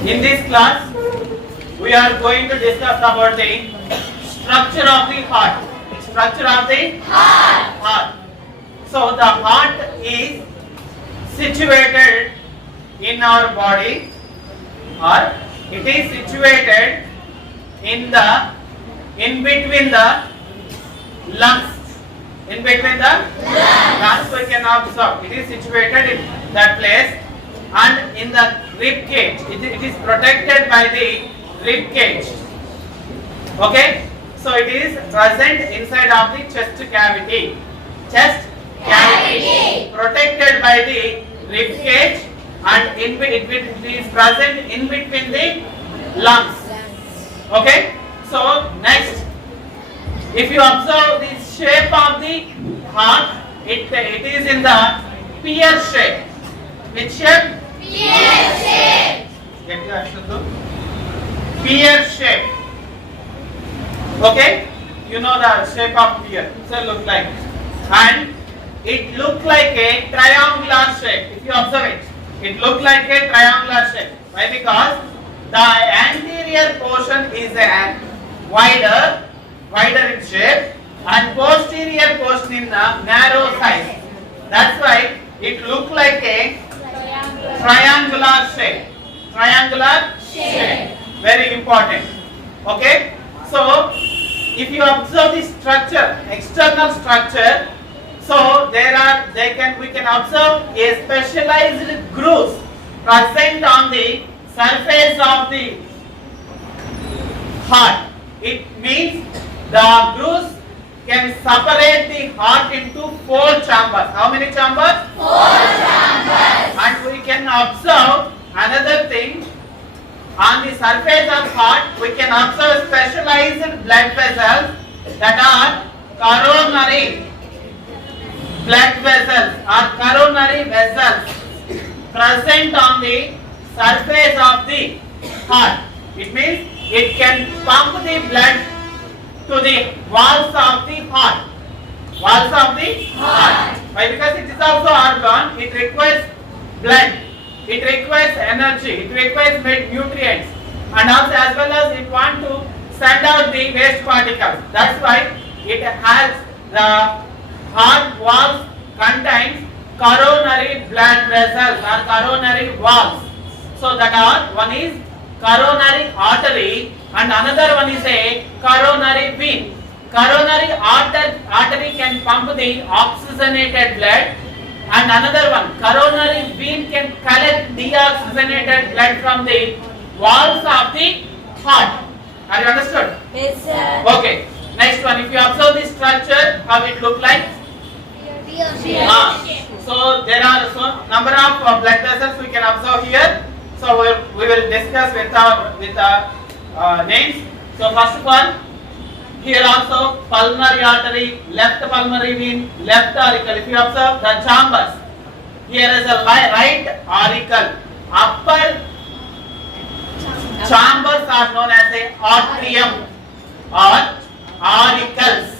In this class, we are going to discuss about the structure of the heart. Structure of the heart. So the heart is situated in our body, or it is situated in between the lungs. In between the lungs we can observe. It is situated in that place, and in the rib cage. It is protected by the rib cage. Okay? So it is present inside of the chest cavity. Chest cavity protected by the rib cage, and it is present in between the lungs. Okay? So next, if you observe the shape of the heart, it is in the pear shape. Which shape? Pear shape. Get the answer to pear shape. Okay? You know the shape of pear. So look like, and it look like a triangular shape. If you observe it, it look like a triangular shape. Why? Because the anterior portion is a wider in shape, and posterior portion in the narrow size. That's why it look like a triangular shape. Triangular shape. Very important. Okay. So if you observe the structure, external structure, so we can observe a specialized grooves present on the surface of the heart. It means the grooves can separate the heart into 4 chambers. How many chambers? 4 chambers. And we can observe another thing. On the surface of heart, we can observe specialized blood vessels that are coronary blood vessels or coronary vessels present on the surface of the heart. It means it can pump the blood to the walls of the heart. Walls of the heart. Why? Because it is also organ. It requires blood. It requires energy. It requires nutrients, and also as well as it want to send out the waste particles. That's why it has the heart walls contains coronary blood vessels or coronary valves. So that are, one is coronary artery and another one is a coronary vein. Coronary artery can pump the oxygenated blood, and another one, coronary vein, can collect deoxygenated blood from the walls of the heart. Are you understood? Yes, sir. Okay. Next one, if you observe this structure, how it look like? So there are number of blood vessels we can observe here. So we will discuss with our names. So first of all, here also pulmonary artery, left pulmonary vein, left auricle. If you observe the chambers, here is a right auricle. Upper chambers are known as a atrium or auricles.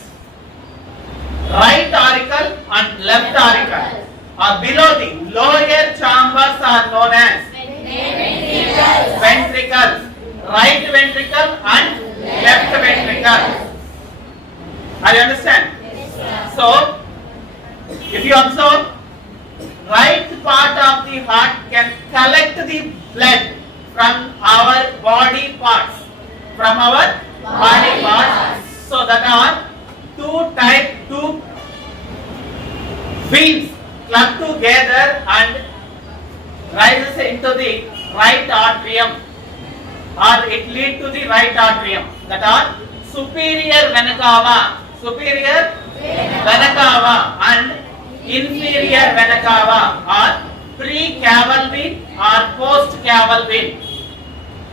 Right auricle and left auricle. Below the lower chambers are known as ventricles. Right ventricle and left ventricle. Are you understand? Yes, so, if you observe, right part of the heart can collect the blood from our body parts. From our body parts. So that are two veins clubbed together and rises into the right atrium, or it lead to the right atrium. That are superior vena cava and inferior vena cava, or pre-caval vein or post-caval vein.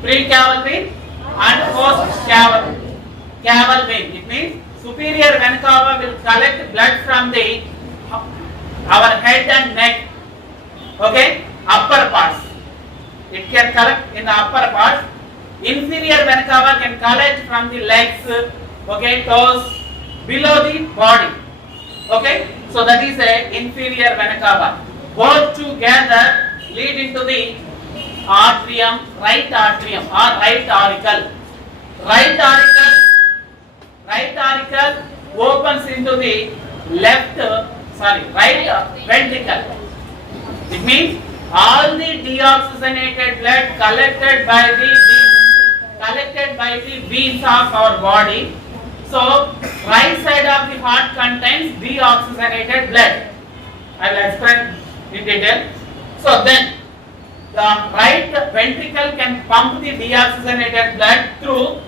Pre-caval vein and post-caval vein. It means superior vena cava will collect blood from our head and neck. Okay, upper parts. It can collect in the upper parts. Inferior vena cava can collect from the legs, okay, toes, below the body. Okay, so that is a inferior vena cava. Both together lead into the atrium, right atrium or right auricle. Right auricle, right auricle opens into the right ventricle. It means all the deoxygenated blood collected by the veins of our body. So right side of the heart contains deoxygenated blood. I will explain in detail. So then the right ventricle can pump the deoxygenated blood through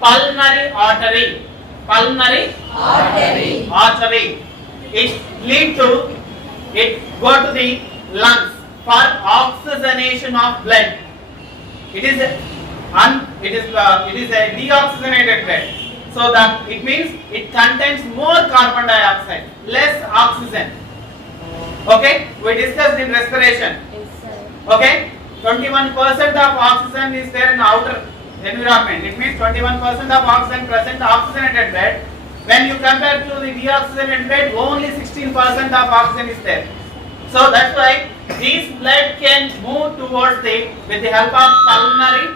pulmonary artery. Pulmonary artery. It go to the lungs for oxygenation of blood. It is a deoxygenated blood. So that it means it contains more carbon dioxide, less oxygen. Okay, we discussed in respiration. Okay, 21% of oxygen is there in the outer environment. It means 21% of oxygen present oxygenated blood. When you compare to the deoxygenated blood, only 16% of oxygen is there. So that's why this blood can move towards with the help of pulmonary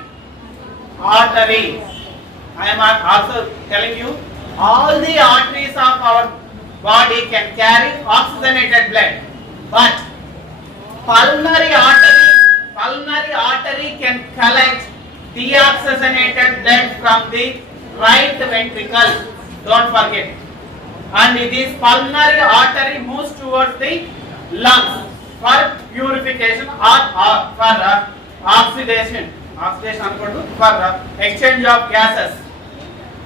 arteries. I am also telling you, all the arteries of our body can carry oxygenated blood, but pulmonary artery can collect deoxygenated blood from the right ventricle. Don't forget. And this pulmonary artery moves towards the lungs for purification or for oxidation for exchange of gases.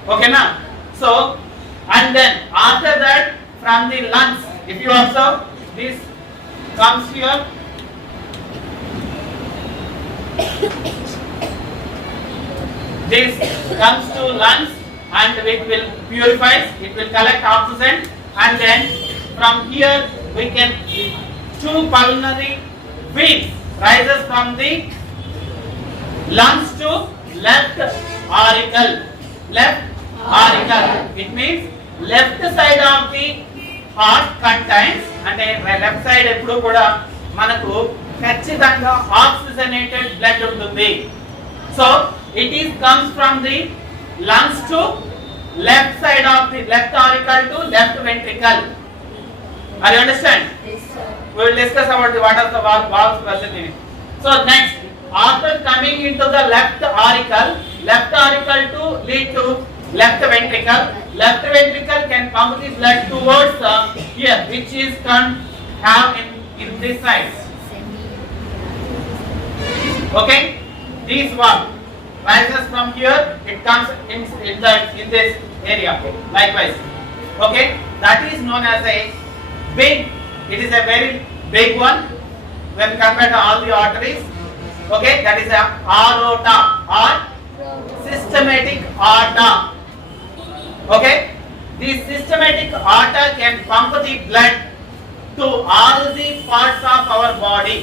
Okay na? So, and then after that from the lungs, if you observe, this comes here. This comes to lungs and it will purify, it will collect oxygen, and then from here we can two pulmonary veins rises from the lungs to left auricle. It means left side of the heart contains, అంటే left side ఎప్పుడు కూడా మనకు ఖచ్చితంగా oxygenated blood ఉంటుంది. So it comes from the lungs to left side of the left auricle to left ventricle. Are you understand? Yes, sir. We will discuss about what are the valves present in it. So next, after coming into the left auricle to lead to left ventricle can pump the blood towards here, which is have in this side. Okay, this one rises from here, it comes in this area. Likewise, okay, that is known as a big. It is a very big one when compared to all the arteries. Okay, that is a aorta or systematic aorta. Okay, the systematic aorta can pump the blood to all the parts of our body.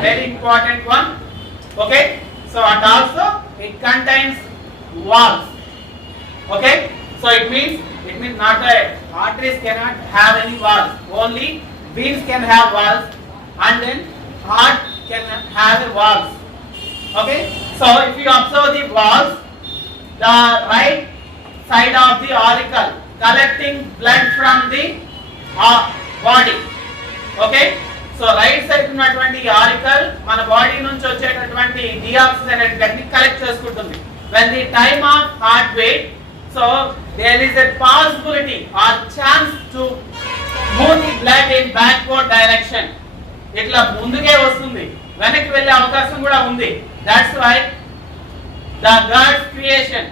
Very important one. Okay, so and also it contains valves. Okay, so it means not that arteries cannot have any valves, only veins can have valves, and then heart can have valves. Okay, so if you observe the valves, the right side of the auricle collecting blood from the body. Okay, so right side ఉన్నటువంటి auricle మన body నుంచి వచ్చేటటువంటి deoxygenated blood ని collect చేసుకుంటుంది. When the time of heart beat, so there is a possibility or chance to move the blood in backward direction. ఇట్లా ముందుకే వస్తుంది, వెనక్కి వెళ్ళే అవకాశం కూడా ఉంది. That's why the God's creation,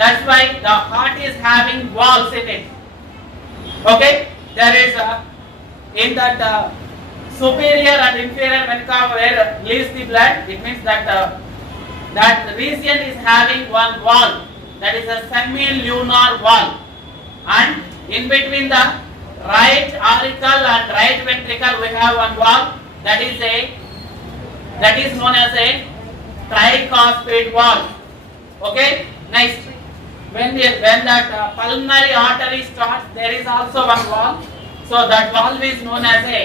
that's why the heart is having valves in it. Okay, there is in that superior and inferior venica where leaves the blood, it means that that region is having one valve, that is a semilunar valve, and in between the right auricle and right ventricle we have one valve, that is known as a tricuspid valve. Okay, next, when that pulmonary artery starts, there is also one valve, so that valve is known as a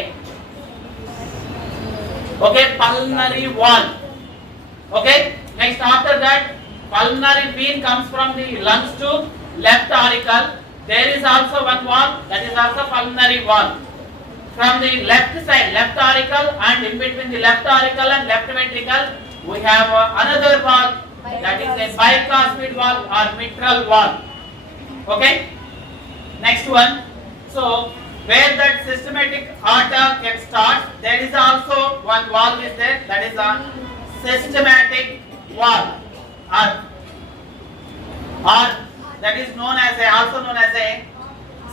Okay, pulmonary wall. Okay, next after that, pulmonary vein comes from the lungs to left auricle. There is also one wall, that is also pulmonary wall. From the left side, left auricle, and in between the left auricle and left ventricle, we have another wall, that is a bicuspid wall or mitral wall. Okay, next one. So where that systematic aorta can start, there is also one wall is there, that is a systematic wall, or that is known as also known as a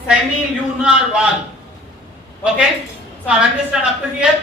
semilunar wall. Okay, so I understand up to here.